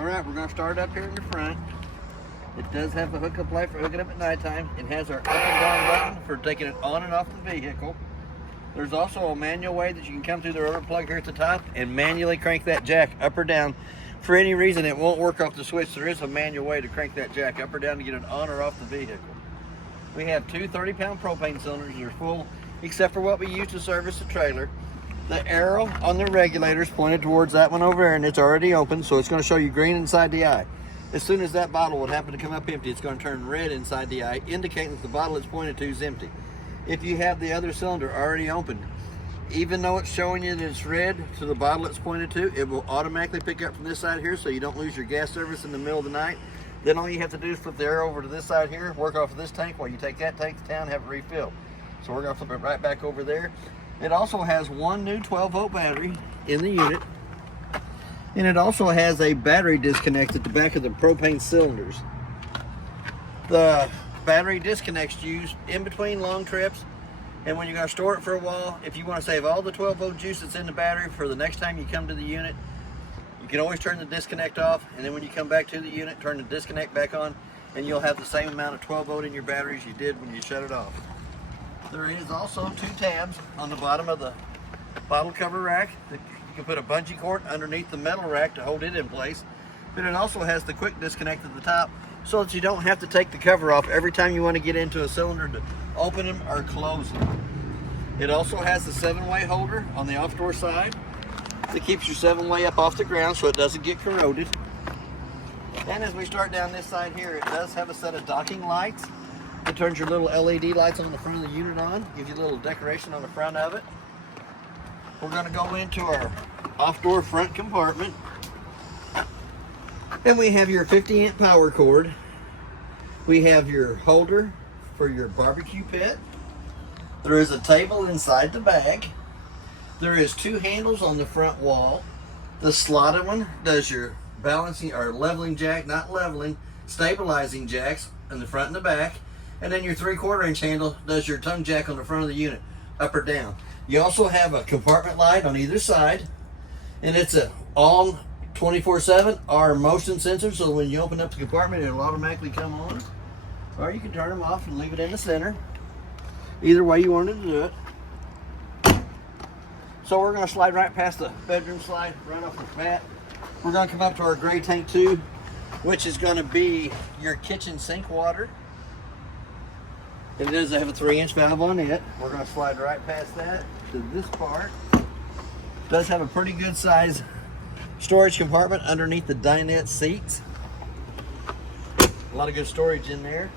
All right, we're gonna start up here in the front. It does have a hookup light for hooking up at nighttime. It has our up and down button for taking it on and off the vehicle. There's also a manual way that you can come through the rubber plug here at the top and manually crank that jack up or down. For any reason it won't work off the switch, there is a manual way to crank that jack up or down to get it on or off the vehicle. We have two 30-pound propane cylinders. They're full, except for what we use to service the trailer. The arrow on the regulator is pointed towards that one over there, and it's already open, so it's going to show you green inside the eye. As soon as that bottle would happen to come up empty, it's going to turn red inside the eye, indicating that the bottle it's pointed to is empty. If you have the other cylinder already open, even though it's showing you that it's red to the bottle it's pointed to, it will automatically pick up from this side here so you don't lose your gas service in the middle of the night. Then all you have to do is flip the arrow over to this side here, work off of this tank while you take that tank to town and have it refilled. So we're going to flip it right back over there. It also has one new 12-volt battery in the unit. And it also has a battery disconnect at the back of the propane cylinders. The battery disconnect's used in between long trips, and when you're going to store it for a while, if you want to save all the 12-volt juice that's in the battery for the next time you come to the unit, you can always turn the disconnect off, and then when you come back to the unit, turn the disconnect back on, and you'll have the same amount of 12-volt in your battery as you did when you shut it off. There is also two tabs on the bottom of the bottle cover rack. You can put a bungee cord underneath the metal rack to hold it in place, but it also has the quick disconnect at the top so that you don't have to take the cover off every time you want to get into a cylinder to open them or close them. It also has the 7-way holder on the off door side that keeps your 7-way up off the ground so it doesn't get corroded. And as we start down this side here, it does have a set of docking lights. It turns your little LED lights on the front of the unit on, gives you a little decoration on the front of it. We're going to go into our off-door front compartment. And we have your 50-amp power cord. We have your holder for your barbecue pit. There is a table inside the bag. There is two handles on the front wall. The slotted one does your balancing or leveling jack, not leveling, stabilizing jacks in the front and the back. And then your 3/4 inch handle does your tongue jack on the front of the unit, up or down. You also have a compartment light on either side, and it's a on 24/7 or motion sensor, so when you open up the compartment, it'll automatically come on. Or you can turn them off and leave it in the center. Either way you wanted to do it. So we're going to slide right past the bedroom slide, right off the bat. We're going to come up to our gray tank 2, which is going to be your kitchen sink water. It does have a 3-inch valve on it. We're going to slide right past that to this part. It does have a pretty good size storage compartment underneath the dinette seats. A lot of good storage in there.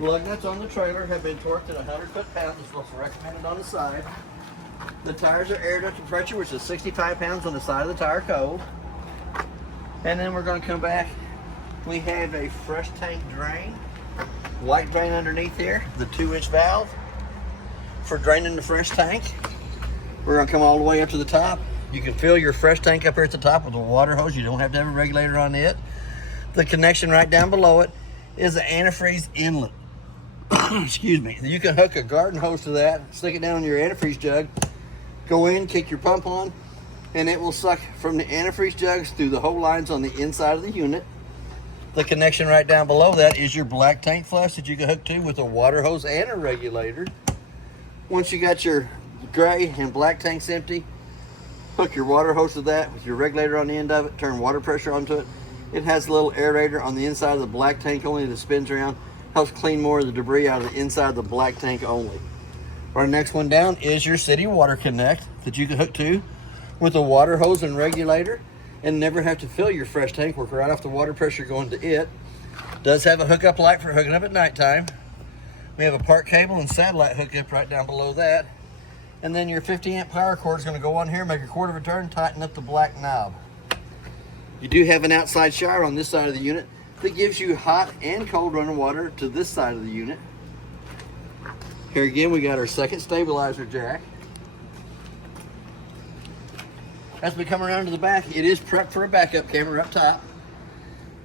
Lug nuts on the trailer have been torqued at 100 foot-pounds. It's what's recommended on the side. The tires are air ducted pressure, which is 65 pounds on the side of the tire code. And then we're going to come back. We have a fresh tank drain. White drain underneath here, the 2-inch valve for draining the fresh tank. We're going to come all the way up to the top. You can fill your fresh tank up here at the top with a water hose. You don't have to have a regulator on it. The connection right down below it is the antifreeze inlet. Excuse me. You can hook a garden hose to that, stick it down in your antifreeze jug, go in, kick your pump on, and it will suck from the antifreeze jugs through the whole lines on the inside of the unit. The connection right down below that is your black tank flush that you can hook to with a water hose and a regulator. Once you got your gray and black tanks empty, hook your water hose to that with your regulator on the end of it, turn water pressure onto it. It has a little aerator on the inside of the black tank only that spins around, helps clean more of the debris out of the inside of the black tank only. Our next one down is your city water connect that you can hook to with a water hose and regulator, and never have to fill your fresh tank, work right off the water pressure going to it. Does have a hookup light for hooking up at nighttime. We have a park cable and satellite hookup right down below that. And then your 50-amp power cord is going to go on here, make a quarter of a turn, tighten up the black knob. You do have an outside shower on this side of the unit that gives you hot and cold running water to this side of the unit. Here again, we got our second stabilizer jack. As we come around to the back, it is prepped for a backup camera up top.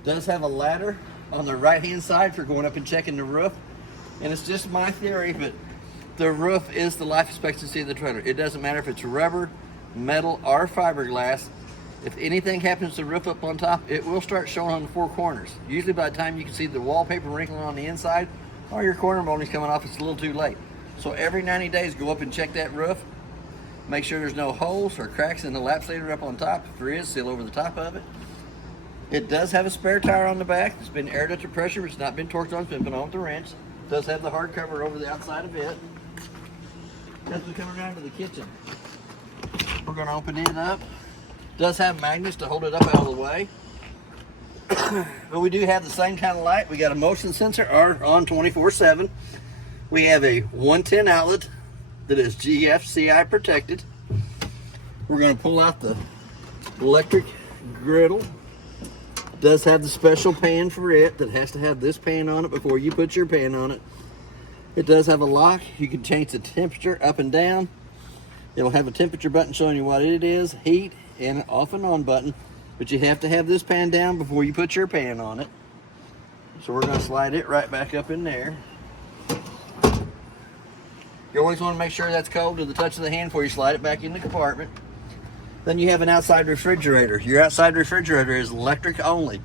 Does have a ladder on the right-hand side for going up and checking the roof. And it's just my theory, but the roof is the life expectancy of the trailer. It doesn't matter if it's rubber, metal, or fiberglass. If anything happens to the roof up on top, it will start showing on the four corners. Usually by the time you can see the wallpaper wrinkling on the inside or your corner molding's coming off, it's a little too late. So every 90 days, go up and check that roof. Make sure there's no holes or cracks in the lapsator up on top. If there is, seal over the top of it. It does have a spare tire on the back. It's been aired at the pressure. It's not been torqued on. It's been put on with the wrench. It does have the hard cover over the outside of it. As we come around to the kitchen, we're going to open it up. It does have magnets to hold it up out of the way. But we do have the same kind of light. We got a motion sensor on 24/7. We have a 110 outlet that is GFCI protected. We're going to pull out the electric griddle. Does have the special pan for it that has to have this pan on it before you put your pan on it. It does have a lock. You can change the temperature up and down. It'll have a temperature button showing you what it is, heat, and an off and on button. But you have to have this pan down before you put your pan on it. So we're going to slide it right back up in there. You always want to make sure that's cold to the touch of the hand before you slide it back in the compartment. Then you have an outside refrigerator. Your outside refrigerator is electric only,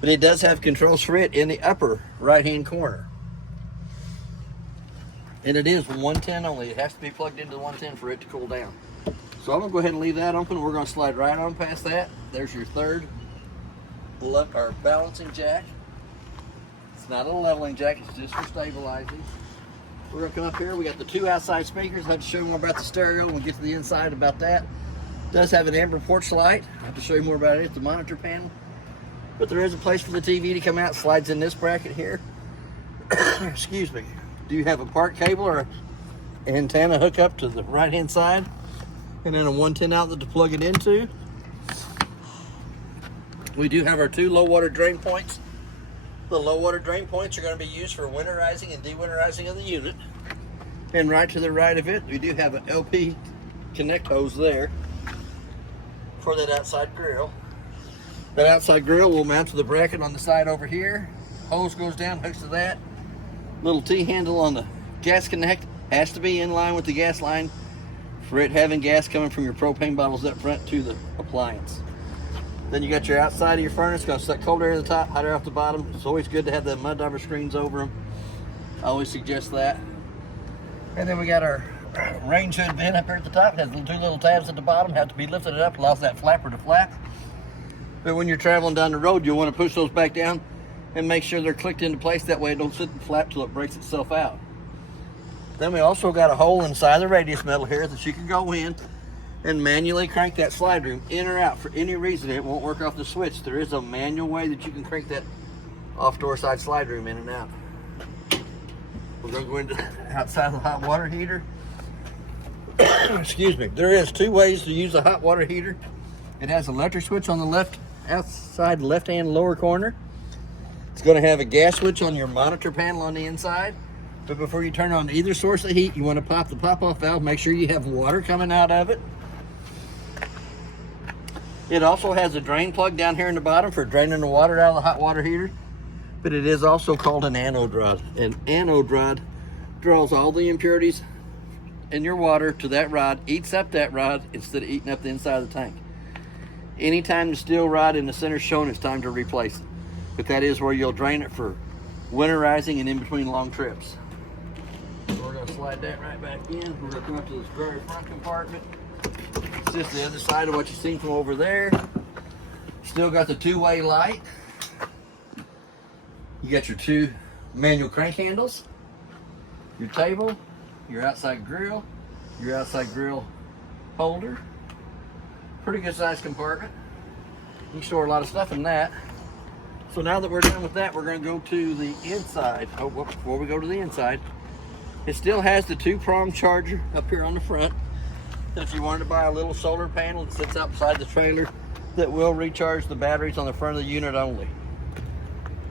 but it does have controls for it in the upper right-hand corner. And it is 110 only. It has to be plugged into the 110 for it to cool down. So I'm going to go ahead and leave that open. We're going to slide right on past that. There's your third balancing jack. It's not a leveling jack, it's just for stabilizing. We're going to come up here. We got the two outside speakers. I'll have to show you more about the stereo when we get to the inside about that. It does have an amber porch light. I'll have to show you more about it. It's the monitor panel. But there is a place for the TV to come out. It slides in this bracket here. Excuse me. Do you have a park cable or antenna hook up to the right hand side? And then a 110 outlet to plug it into. We do have our two low water drain points. The low water drain points are going to be used for winterizing and dewinterizing of the unit. And right to the right of it, we do have an LP connect hose there for that outside grill. That outside grill will mount to the bracket on the side over here. Hose goes down, hooks to that. Little T-handle on the gas connect has to be in line with the gas line for it having gas coming from your propane bottles up front to the appliance. Then you got your outside of your furnace, going to suck cold air to the top, hot air off the bottom. It's always good to have the mud dauber screens over them. I always suggest that. And then we got our range hood vent up here at the top. It has two little tabs at the bottom, have to be lifted up, allows that flapper to flap. But when you're traveling down the road, you'll want to push those back down and make sure they're clicked into place. That way it don't sit and flap till it breaks itself out. Then we also got a hole inside the radius metal here that you can go in and manually crank that slide room in or out. For any reason it won't work off the switch, there is a manual way that you can crank that off door side slide room in and out. We're going to go into outside of the hot water heater. Excuse me. There is two ways to use the hot water heater. It has an electric switch on the left outside left hand lower corner. It's going to have a gas switch on your monitor panel on the inside. But before you turn on either source of heat, you want to pop the pop-off valve. Make sure you have water coming out of it. It also has a drain plug down here in the bottom for draining the water out of the hot water heater. But it is also called an anode rod. An anode rod draws all the impurities in your water to that rod, eats up that rod instead of eating up the inside of the tank. Anytime the steel rod in the center is shown, it's time to replace it. But that is where you'll drain it for winterizing and in between long trips. So we're going to slide that right back in. We're going to come up to this very front compartment. It's just the other side of what you've seen from over there. Still got the two-way light. You got your two manual crank handles, your table, your outside grill holder. Pretty good sized compartment. You can store a lot of stuff in that. So now that we're done with that, we're going to go to the inside. Oh, well, before we go to the inside, it still has the two-prong charger up here on the front. If you wanted to buy a little solar panel that sits outside the trailer that will recharge the batteries on the front of the unit only.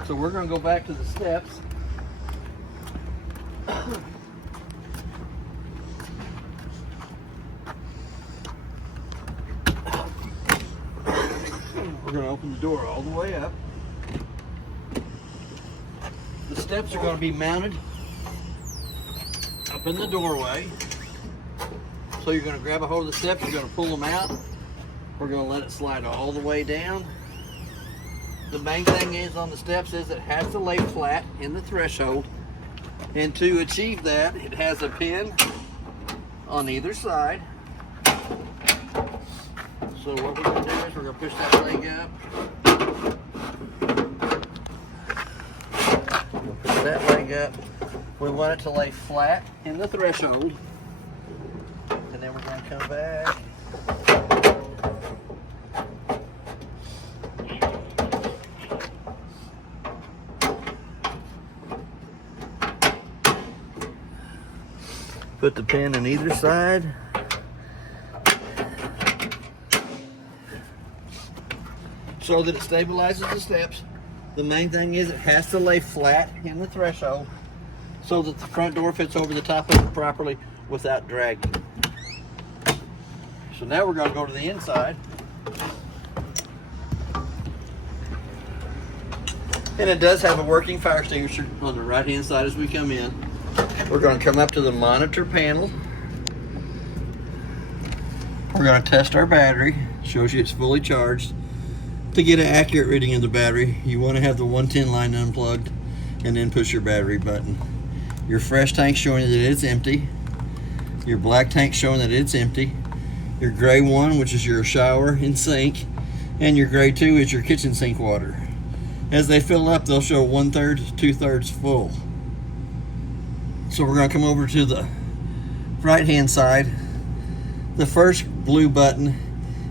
So we're going to go back to the steps. We're going to open the door all the way up. The steps are going to be mounted up in the doorway. So you're going to grab a hold of the steps, you're going to pull them out, We're going to let it slide all the way down. The main thing is on the steps is it has to lay flat in the threshold. And to achieve that, it has a pin on either side. So what we're going to do is we're going to push that leg up. We'll push that leg up. We want it to lay flat in the threshold. And then we're going to come back. Put the pin on either side. So that it stabilizes the steps. The main thing is it has to lay flat in the threshold so that the front door fits over the top of it properly without dragging. So now we're going to go to the inside. And it does have a working fire extinguisher on the right hand side as we come in. We're going to come up to the monitor panel. We're going to test our battery. Shows you it's fully charged. To get an accurate reading of the battery, you want to have the 110 line unplugged and then push your battery button. Your fresh tank showing that it's empty. Your black tank showing that it's empty. Your gray one, which is your shower and sink. And your gray 2 is your kitchen sink water. As they fill up, they'll show 1/3 to 2/3 full. So we're going to come over to the right hand side. The first blue button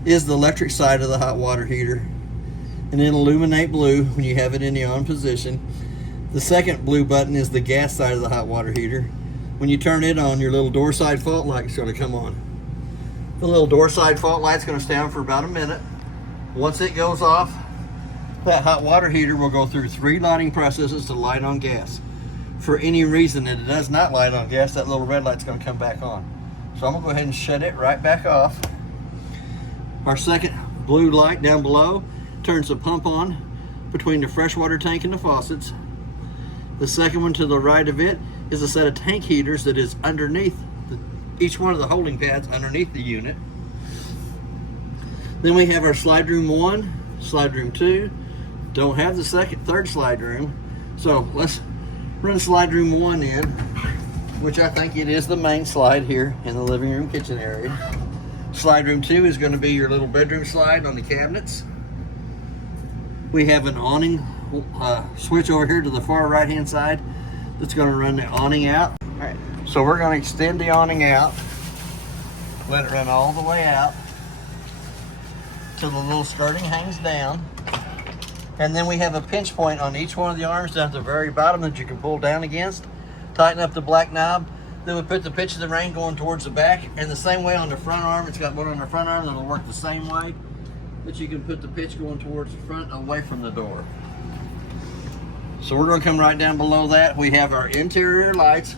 is the electric side of the hot water heater, and it'll illuminate blue when you have it in the on position. The second blue button is the gas side of the hot water heater. When you turn it on, your little door side fault light is going to come on. The little door side fault light is going to stay on for about a minute. Once it goes off, that hot water heater will go through 3 lighting processes to light on gas. For any reason that it does not light on gas, that little red light's going to come back on. So I'm going to go ahead and shut it right back off. Our second blue light down below turns the pump on between the freshwater tank and the faucets. The second one to the right of it is a set of tank heaters that is underneath each one of the holding pads underneath the unit. Then we have our slide room 1, slide room 2. Don't have the third slide room. So let's run slide room 1 in, which I think it is the main slide here in the living room kitchen area. Slide room 2 is going to be your little bedroom slide on the cabinets. We have an awning switch over here to the far right hand side that's going to run the awning out. All right, so we're going to extend the awning out, let it run all the way out till the little skirting hangs down. And then we have a pinch point on each one of the arms down at the very bottom that you can pull down against. Tighten up the black knob. Then we put the pitch of the rain going towards the back. And the same way on the front arm, it's got one on the front arm that'll work the same way. But you can put the pitch going towards the front away from the door. So we're going to come right down below that. We have our interior lights,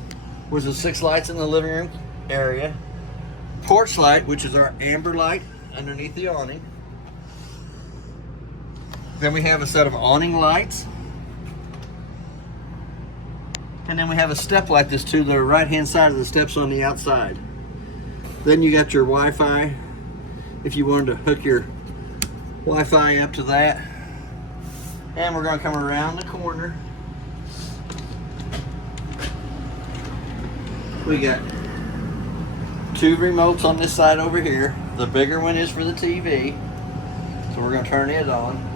which is 6 lights in the living room area. Porch light, which is our amber light underneath the awning. Then we have a set of awning lights. And then we have a step light that's to the right hand side of the steps on the outside. Then you got your Wi-Fi, if you wanted to hook your Wi-Fi up to that. And we're going to come around the corner. We got 2 remotes on this side over here. The bigger one is for the TV. So we're going to turn it on.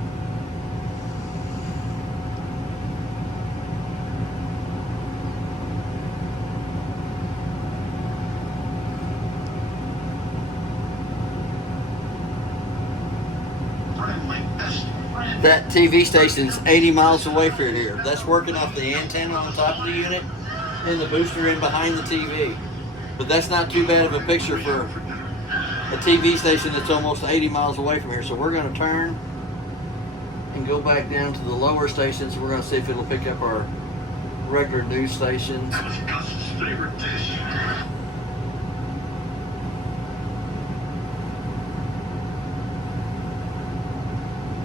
That TV station's 80 miles away from here. That's working off the antenna on top of the unit and the booster in behind the TV. But that's not too bad of a picture for a TV station that's almost 80 miles away from here. So we're going to turn and go back down to the lower stations. We're going to see if it'll pick up our regular news stations.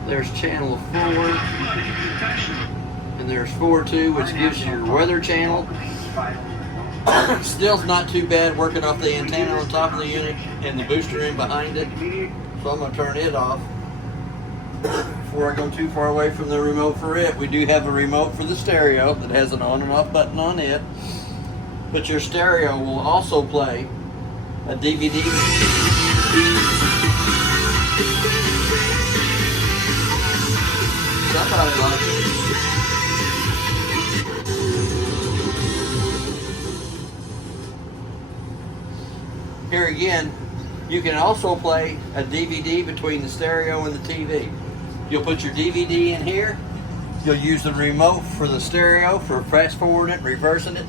There's channel 4, and there's 4.2, which gives you your weather channel. Still's not too bad working off the antenna on top of the unit and the booster in behind it. So I'm going to turn it off before I go too far away from the remote for it. We do have a remote for the stereo that has an on and off button on it. But your stereo will also play a DVD. Somebody likes it. Here again, you can also play a DVD between the stereo and the TV. You'll put your DVD in here. You'll use the remote for the stereo for fast forwarding it, reversing it,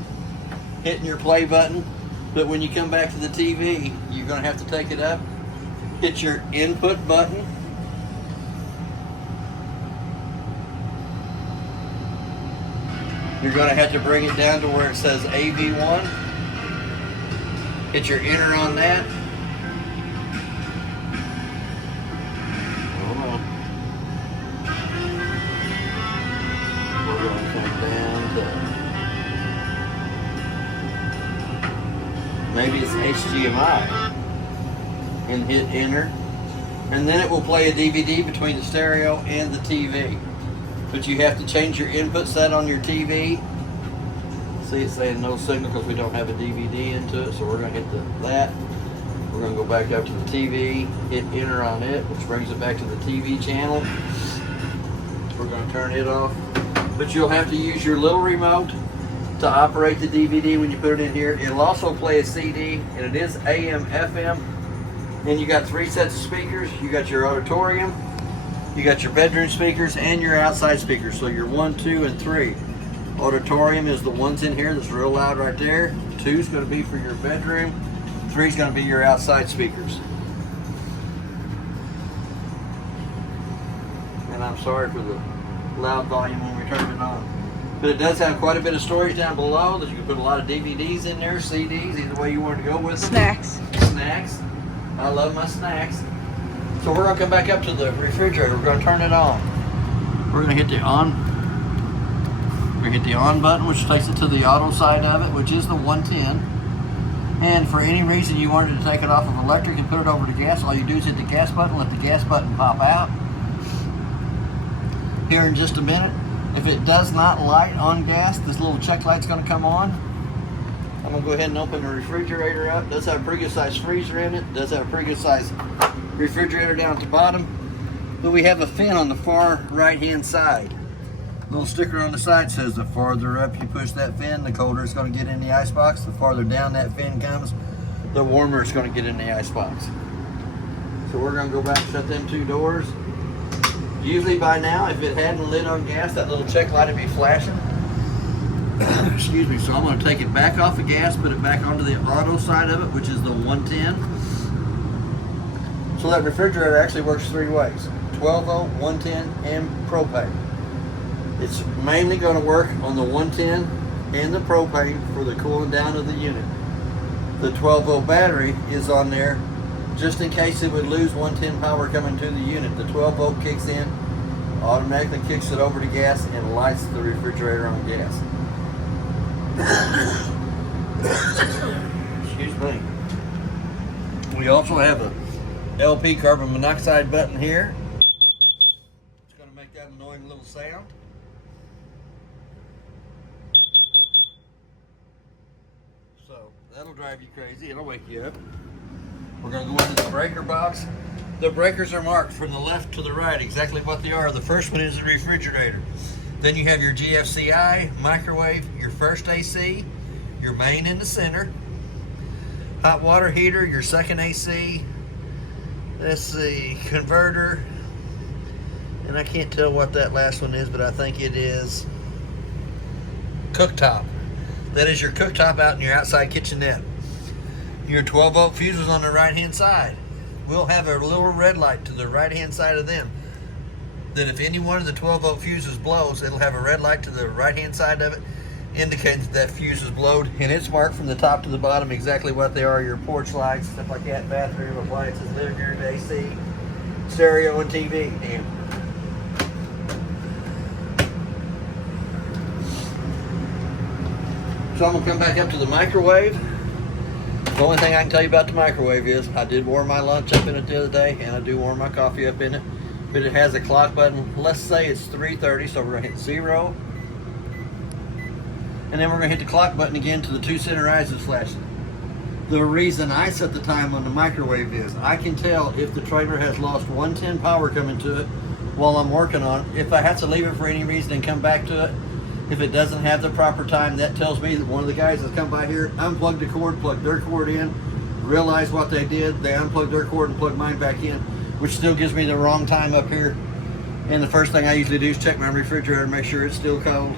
hitting your play button. But when you come back to the TV, you're going to have to take it up, hit your input button. You're going to have to bring it down to where it says AV1. Hit your enter on that. Hold on. We're going to come down to maybe it's HDMI and hit enter. And then it will play a DVD between the stereo and the TV. But you have to change your input set on your TV. See, it's saying no signal because we don't have a DVD into it, so we're going to hit that. We're going to go back up to the TV, hit enter on it, which brings it back to the TV channel. We're going to turn it off. But you'll have to use your little remote to operate the DVD when you put it in here. It'll also play a CD, and it is AM, FM. And you got 3 sets of speakers. You got your auditorium, you got your bedroom speakers, and your outside speakers. So your 1, 2, and 3. Auditorium is the ones in here that's real loud right there. 2 is going to be for your bedroom. 3 is going to be your outside speakers. And I'm sorry for the loud volume when we turn it on. But it does have quite a bit of storage down below that you can put a lot of DVDs in there, CDs, either way you want to go with them. Snacks. Snacks. I love my snacks. So we're going to come back up to the refrigerator. We're going to turn it on. We're going to hit the on. We're going to hit the on button, which takes it to the auto side of it, which is the 110. And for any reason you wanted to take it off of electric and put it over to gas, all you do is hit the gas button, let the gas button pop out. Here in just a minute, if it does not light on gas, this little check light's going to come on. I'm going to go ahead and open the refrigerator up. It does have a pretty good sized freezer in it. It does have a pretty good sized refrigerator down at the bottom. But we have a fin on the far right hand side. Little sticker on the side says the farther up you push that fin, the colder it's going to get in the icebox. The farther down that fin comes, the warmer it's going to get in the icebox. So we're going to go back and shut them 2 doors. Usually by now, if it hadn't lit on gas, that little check light would be flashing. Excuse me. So I'm going to take it back off of gas, put it back onto the auto side of it, which is the 110. So that refrigerator actually works 3 ways: 12 volt, 110, and propane. It's mainly going to work on the 110 and the propane for the cooling down of the unit. The 12 volt battery is on there just in case it would lose 110 power coming to the unit. The 12 volt kicks in, automatically kicks it over to gas, and lights the refrigerator on gas. Excuse me. We also have a LP carbon monoxide button here. It's going to make that annoying little sound. So that'll drive you crazy. It'll wake you up. We're going to go into the breaker box. The breakers are marked from the left to the right, exactly what they are. The first one is the refrigerator. Then you have your GFCI, microwave, your first AC, your main in the center, hot water heater, your second AC, let's see, converter, and I can't tell what that last one is, but I think it is cooktop. That is your cooktop out in your outside kitchenette. Your 12 volt fuses on the right hand side. We'll have a little red light to the right hand side of them. Then if any one of the 12 volt fuses blows, it'll have a red light to the right hand side of it, indicating that fuse is blowed, and it's marked from the top to the bottom exactly what they are: your porch lights, stuff like that, bathroom, appliances, living room, AC, stereo, and TV. And so I'm going to come back up to the microwave. The only thing I can tell you about the microwave is I did warm my lunch up in it the other day, and I do warm my coffee up in it. But it has a clock button. Let's say it's 3:30, so we're gonna hit 0. And then we're gonna hit the clock button again till the 2 center eyes is flashing. The reason I set the time on the microwave is I can tell if the trailer has lost 110 power coming to it while I'm working on it. If I have to leave it for any reason and come back to it, if it doesn't have the proper time, that tells me that one of the guys that's come by here unplugged the cord, plugged their cord in, realized what they did, they unplugged their cord and plugged mine back in, which still gives me the wrong time up here. And the first thing I usually do is check my refrigerator, make sure it's still cold.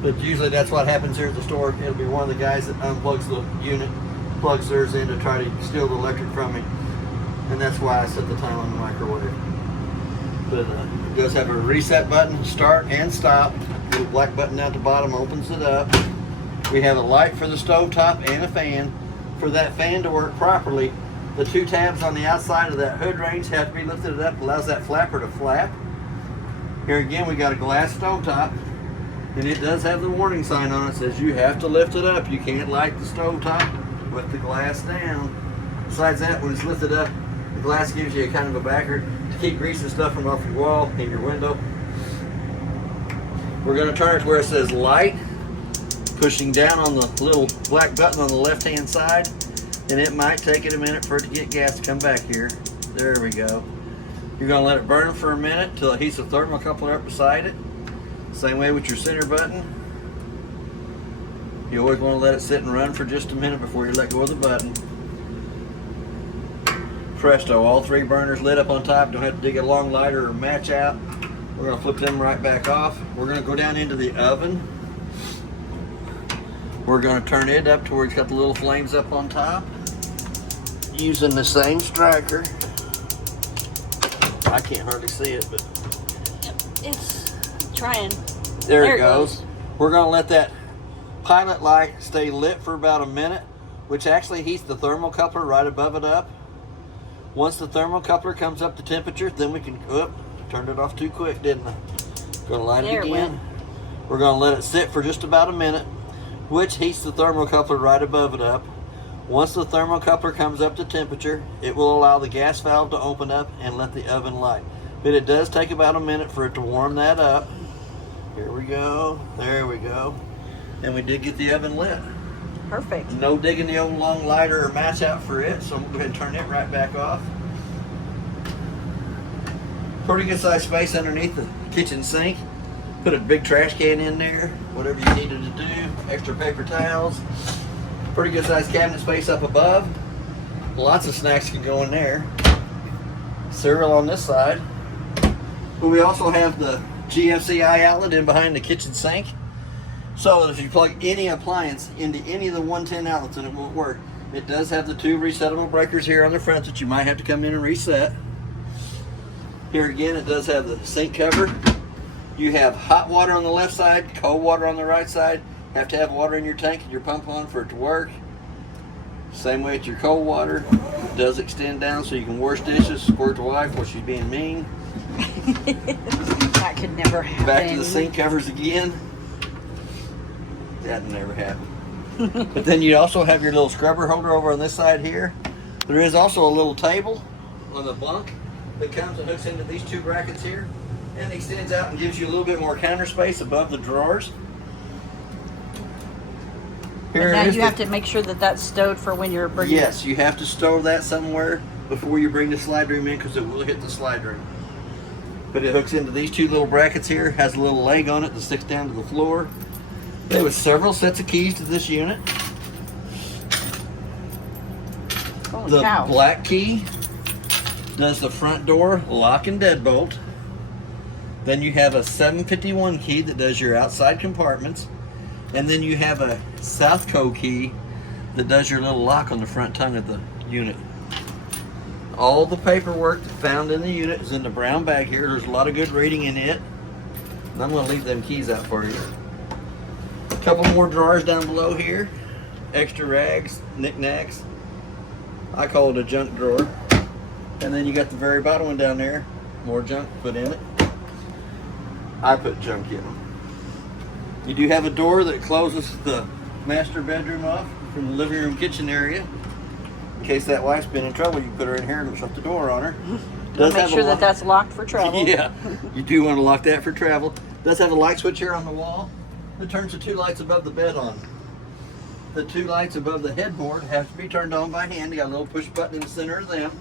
But usually that's what happens here at the store. It'll be one of the guys that unplugs the unit, plugs theirs in to try to steal the electric from me. And that's why I set the time on the microwave. But it does have a reset button, start and stop. Little black button at the bottom opens it up. We have a light for the stovetop and a fan. For that fan to work properly, the 2 tabs on the outside of that hood range have to be lifted up, allows that flapper to flap. Here again, we got a glass stovetop, and it does have the warning sign on it. It says you have to lift it up. You can't light the stovetop with the glass down. Besides that, when it's lifted up, the glass gives you a kind of a backer to keep grease and stuff from off your wall and your window. We're going to turn it to where it says light, pushing down on the little black button on the left-hand side, and it might take it a minute for it to get gas to come back here. There we go. You're going to let it burn for a minute till it heats the thermocoupler up beside it. Same way with your center button. You always want to let it sit and run for just a minute before you let go of the button. Presto, all 3 burners lit up on top. Don't have to dig a long lighter or match out. We're going to flip them right back off. We're going to go down into the oven. We're going to turn it up to where it's got the little flames up on top. Using the same striker. I can't hardly see it, but it's trying. There it goes. We're going to let that pilot light stay lit for about a minute, which actually heats the thermocoupler right above it up. Once the thermocoupler comes up to temperature, then we can, turned it off too quick, didn't I? Going to light it again. We're going to let it sit for just about a minute, which heats the thermocoupler right above it up. Once the thermocoupler comes up to temperature, it will allow the gas valve to open up and let the oven light. But it does take about a minute for it to warm that up. Here we go. There we go. And we did get the oven lit. Perfect. No digging the old long lighter or match out for it, so we'll go ahead and turn it right back off. Pretty good sized space underneath the kitchen sink. Put a big trash can in there, whatever you needed to do. Extra paper towels. Pretty good sized cabinet space up above. Lots of snacks can go in there. Cereal on this side. But we also have the GFCI outlet in behind the kitchen sink. So that if you plug any appliance into any of the 110 outlets and it won't work, it does have the 2 resettable breakers here on the front that you might have to come in and reset. Here again, it does have the sink cover. You have hot water on the left side, cold water on the right side. Have to have water in your tank and your pump on for it to work. Same way with your cold water. It does extend down so you can wash dishes, squirt the wife while she's being mean. That could never happen. Back to the sink covers again. That never happened. But then you also have your little scrubber holder over on this side here. There is also a little table on the bunk that comes and hooks into these 2 brackets here and extends out and gives you a little bit more counter space above the drawers. Here and now you have to make sure that that's stowed for when you're bringing Yes, you have to store that somewhere before you bring the slide room in because it will hit the slide room. But it hooks into these 2 little brackets here, has a little leg on it that sticks down to the floor. There was several sets of keys to this unit. Holy the cow. Black key does the front door lock and deadbolt. Then you have a 751 key that does your outside compartments. And then you have a Southco key that does your little lock on the front tongue of the unit. All the paperwork found in the unit is in the brown bag here. There's a lot of good reading in it. And I'm going to leave them keys out for you. A couple more drawers down below here. Extra rags, knickknacks. I call it a junk drawer. And then you got the very bottom one down there. More junk put in it. I put junk in them. You do have a door that closes the master bedroom off from the living room kitchen area. In case that wife's been in trouble, you put her in here and shut the door on her. Make sure that that's locked for travel. Yeah, you do want to lock that for travel. Does have a light switch here on the wall. It turns the 2 lights above the bed on. The 2 lights above the headboard have to be turned on by hand. You got a little push button in the center of them.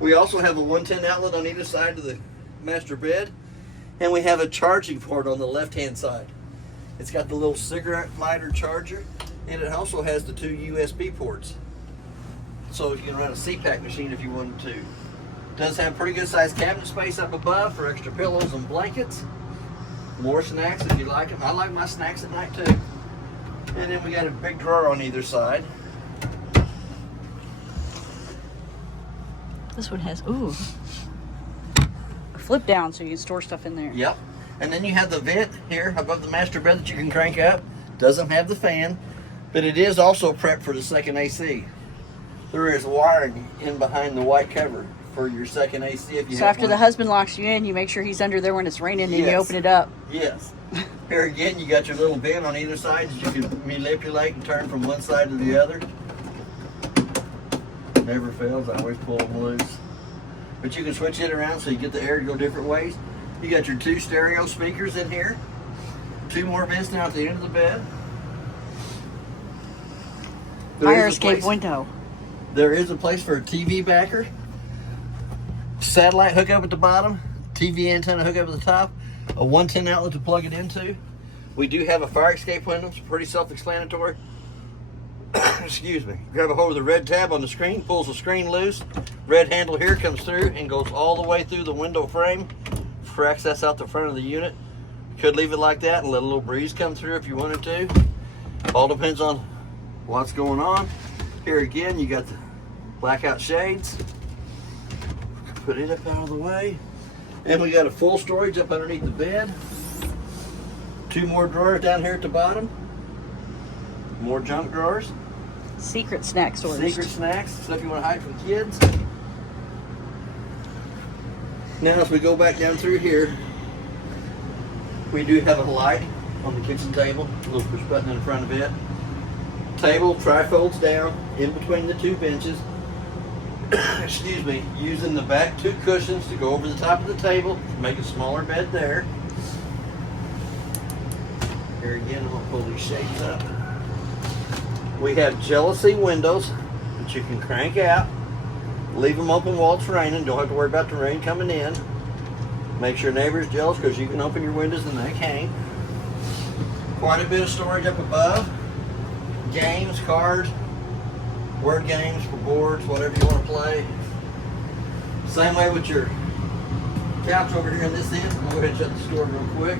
We also have a 110 outlet on either side of the master bed, and we have a charging port on the left-hand side. It's got the little cigarette lighter charger, and it also has the 2 USB ports. So you can run a CPAP machine if you wanted to. It does have pretty good sized cabinet space up above for extra pillows and blankets. More snacks if you like them. I like my snacks at night too. And then we got a big drawer on either side. This one has, ooh, a flip down so you can store stuff in there. Yep. And then you have the vent here above the master bed that you can crank up. Doesn't have the fan, but it is also prepped for the second AC. There is wiring in behind the white cover for your second AC if you So have after one. the husband locks you in, you make sure he's under there when it's raining and you Yes. open it up. Yes. Here again, you got your little vent on either side that you can manipulate and turn from one side to the other. Never fails, I always pull them loose. But you can switch it around so you get the air to go different ways. You got your 2 stereo speakers in here. 2 more vents down at the end of the bed. There Fire is a escape place- window. There is a place for a TV backer. Satellite hookup at the bottom. TV antenna hookup at the top. A 110 outlet to plug it into. We do have a fire escape window. It's pretty self-explanatory. Excuse me. Grab a hold of the red tab on the screen. Pulls the screen loose. Red handle here comes through and goes all the way through the window frame for access out the front of the unit. Could leave it like that and let a little breeze come through if you wanted to. All depends on what's going on. Here again, you got the blackout shades. Put it up out of the way. And we got a full storage up underneath the bed. 2 more drawers down here at the bottom. More junk drawers. Secret snack storage. Secret snacks, stuff you want to hide from kids. Now as we go back down through here, we do have a light on the kitchen table. A little push button in front of it. Table trifolds down in between the 2 benches. Excuse me, using the back 2 cushions to go over the top of the table to make a smaller bed there. Here again, I'm gonna pull these shades up. We have jealousy windows that you can crank out. Leave them open while it's raining. Don't have to worry about the rain coming in. Makes your neighbors jealous because you can open your windows and they can't. Quite a bit of storage up above. Games, cards, word games for boards, whatever you want to play. Same way with your couch over here in this end. I'll go ahead and shut the door real quick.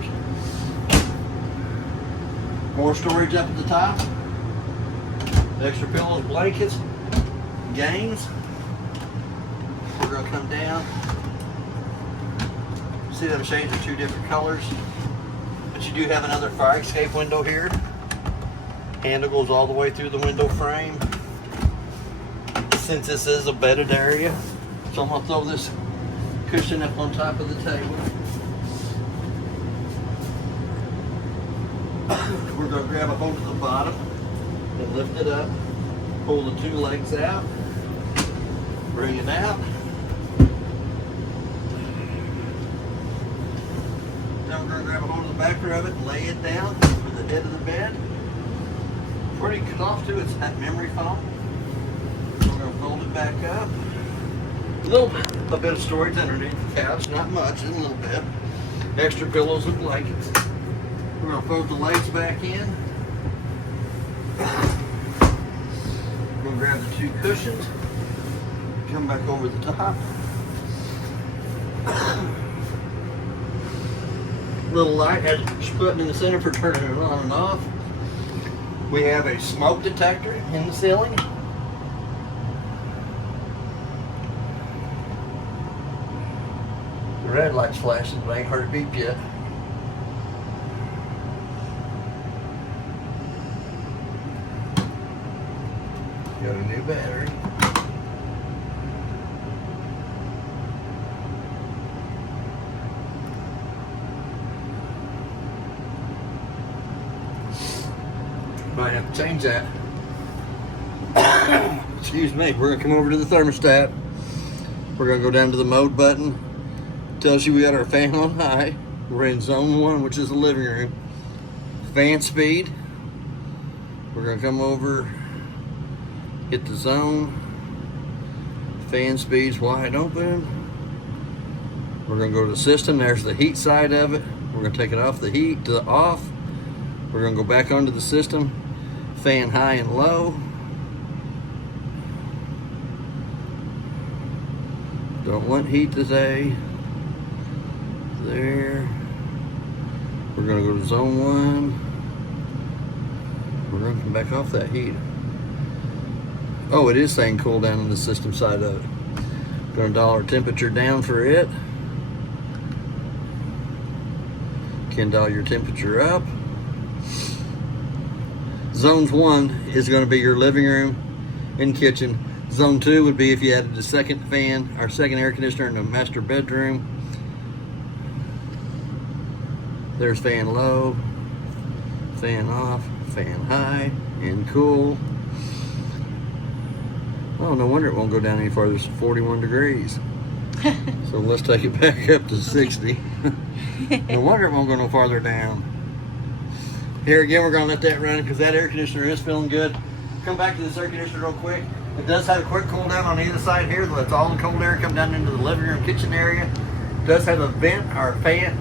More storage up at the top. Extra pillows, blankets, games. We're going to come down. See them shades are 2 different colors. But you do have another fire escape window here. Handle goes all the way through the window frame. Since this is a bedded area, so I'm going to throw this cushion up on top of the table. We're going to grab a hold of the bottom and lift it up. Pull the 2 legs out. Bring it out. Now we're going to grab a hold of the backer of it and lay it down with the head of the bed. Pretty close to its memory foam. We're going to fold it back up. A bit of storage underneath the couch, not much, just a little bit. Extra pillows and blankets. We're going to fold the legs back in. We're going to grab the 2 cushions. Come back over the top. Little light has a push button in the center for turning it on and off. We have a smoke detector in the ceiling. The red light's flashing, but I ain't heard a beep yet. Got a new battery. Might have to change that. Excuse me. We're gonna come over to the thermostat. We're gonna go down to the mode button. Tells you we got our fan on high. We're in zone 1, which is the living room. Fan speed. We're gonna come over, hit the zone. Fan speed's wide open. We're gonna go to the system. There's the heat side of it. We're gonna take it off the heat to the off. We're gonna go back onto the system. Fan high and low. Don't want heat today. There. We're gonna go to zone 1. We're gonna come back off that heat. Oh, it is saying cool down on the system side of it. Gonna dial our temperature down for it. Can dial your temperature up. Zone 1 is gonna be your living room and kitchen. Zone 2 would be if you added the second fan, our second air conditioner in the master bedroom. There's fan low, fan off, fan high, and cool. Oh, no wonder it won't go down any farther. It's 41 degrees. So let's take it back up to 60. No wonder it won't go no farther down. Here again, we're gonna let that run because that air conditioner is feeling good. Come back to this air conditioner real quick. It does have a quick cool down on either side here. Lets all the cold air come down into the living room, kitchen area. It does have a vent or fan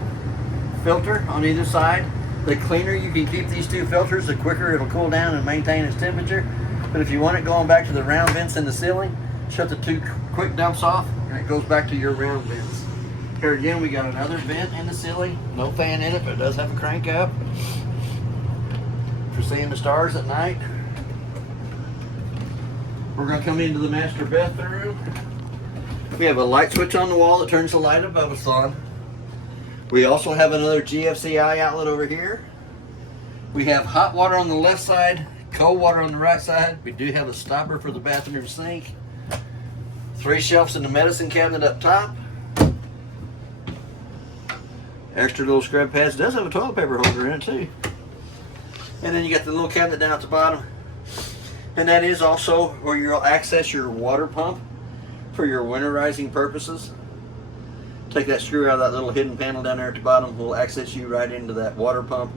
filter on either side. The cleaner you can keep these two filters, the quicker it'll cool down and maintain its temperature. But if you want it going back to the round vents in the ceiling, shut the two quick dumps off and it goes back to your round vents. Here again, we got another vent in the ceiling. No fan in it, but it does have a crank up for seeing the stars at night. We're gonna come into the master bathroom. We have a light switch on the wall that turns the light above us on. We also have another GFCI outlet over here. We have hot water on the left side, cold water on the right side. We do have a stopper for the bathroom sink. 3 shelves in the medicine cabinet up top. Extra little scrub pads. It does have a toilet paper holder in it too. And then you got the little cabinet down at the bottom. And that is also where you'll access your water pump for your winterizing purposes. Take that screw out of that little hidden panel down there at the bottom. Will access you right into that water pump.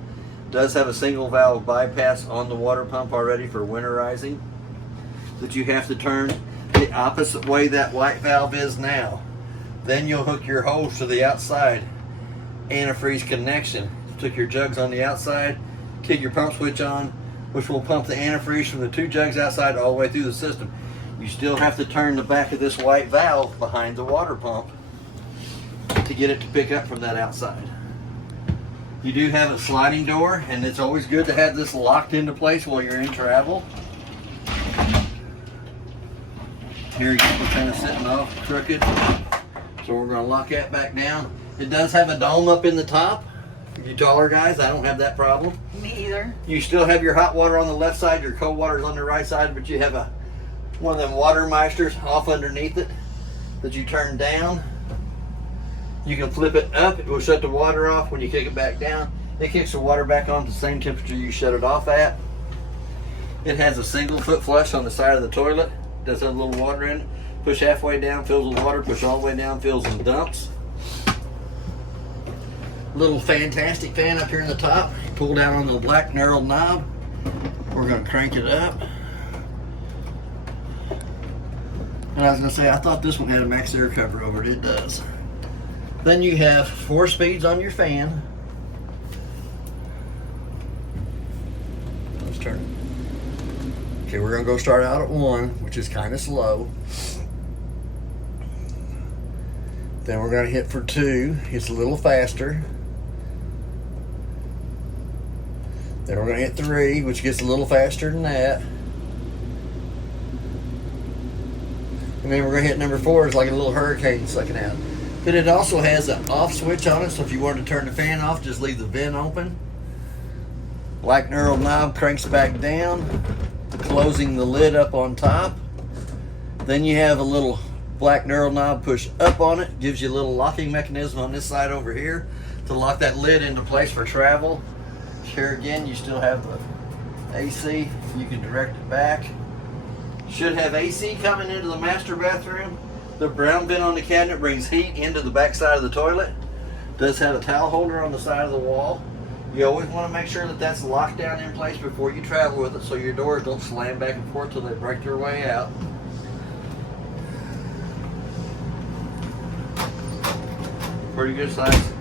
Does have a single valve bypass on the water pump already for winterizing that you have to turn the opposite way that white valve is now. Then you'll hook your hose to the outside antifreeze connection. Took your jugs on the outside, kick your pump switch on, which will pump the antifreeze from the 2 jugs outside all the way through the system. You still have to turn the back of this white valve behind the water pump to get it to pick up from that outside. You do have a sliding door, and it's always good to have this locked into place while you're in travel. Here again, we're kind of sitting off crooked, so we're going to lock that back down. It does have a dome up in the top. You taller guys, I don't have that problem. Me either. You still have your hot water on the left side, your cold water is on the right side, but you have one of them water meisters off underneath it that you turn down. You can flip it up, it will shut the water off. When you kick it back down, it kicks the water back on to the same temperature you shut it off at. It has a single foot flush on the side of the toilet. It does have a little water in it. Push halfway down, fills with water. Push all the way down, fills and dumps. Little fantastic fan up here in the top. Pull down on the black knurled knob. We're going to crank it up. And I was going to say, I thought this one had a max air cover over it. It does. Then you have 4 speeds on your fan. Let's turn it. Okay, we're going to go start out at 1, which is kind of slow. Then we're going to hit for 2. It's a little faster. Then we're going to hit 3, which gets a little faster than that. And then we're going to hit number 4. It's like a little hurricane sucking out. But it also has an off switch on it, so if you wanted to turn the fan off, just leave the vent open. Black knurled knob cranks back down, closing the lid up on top. Then you have a little black knurled knob push up on it, gives you a little locking mechanism on this side over here to lock that lid into place for travel. Here again, you still have the AC, you can direct it back. Should have AC coming into the master bathroom. The brown bin on the cabinet brings heat into the back side of the toilet. Does have a towel holder on the side of the wall. You always want to make sure that that's locked down in place before you travel with it, so your doors don't slam back and forth till they break their way out. Pretty good size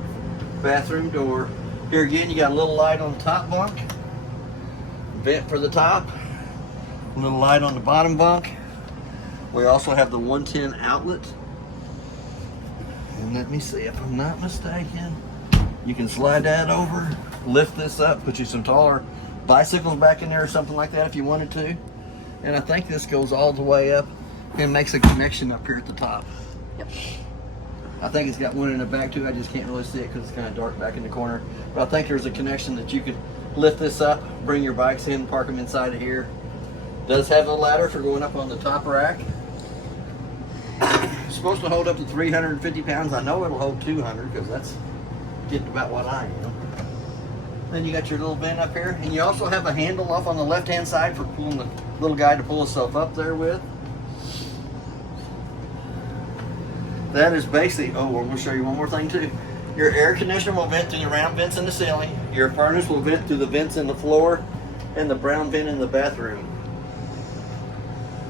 bathroom door. Here again, you got a little light on the top bunk, vent for the top, a little light on the bottom bunk. We also have the 110 outlet. And let me see if I'm not mistaken. You can slide that over, lift this up, put you some taller bicycles back in there or something like that if you wanted to. And I think this goes all the way up and makes a connection up here at the top. Yep. I think it's got one in the back too. I just can't really see it because it's kind of dark back in the corner. But I think there's a connection that you could lift this up, bring your bikes in, park them inside of here. Does have a ladder for going up on the top rack. It's supposed to hold up to 350 pounds. I know it'll hold 200 because that's getting about what I am. Then you got your little bin up here, and you also have a handle off on the left-hand side for pulling the little guy to pull himself up there with. That is basically, oh, we're going to show you one more thing too. Your air conditioner will vent through the round vents in the ceiling. Your furnace will vent through the vents in the floor and the brown vent in the bathroom.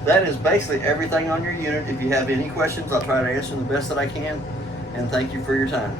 That is basically everything on your unit. If you have any questions, I'll try to answer them the best that I can. And thank you for your time.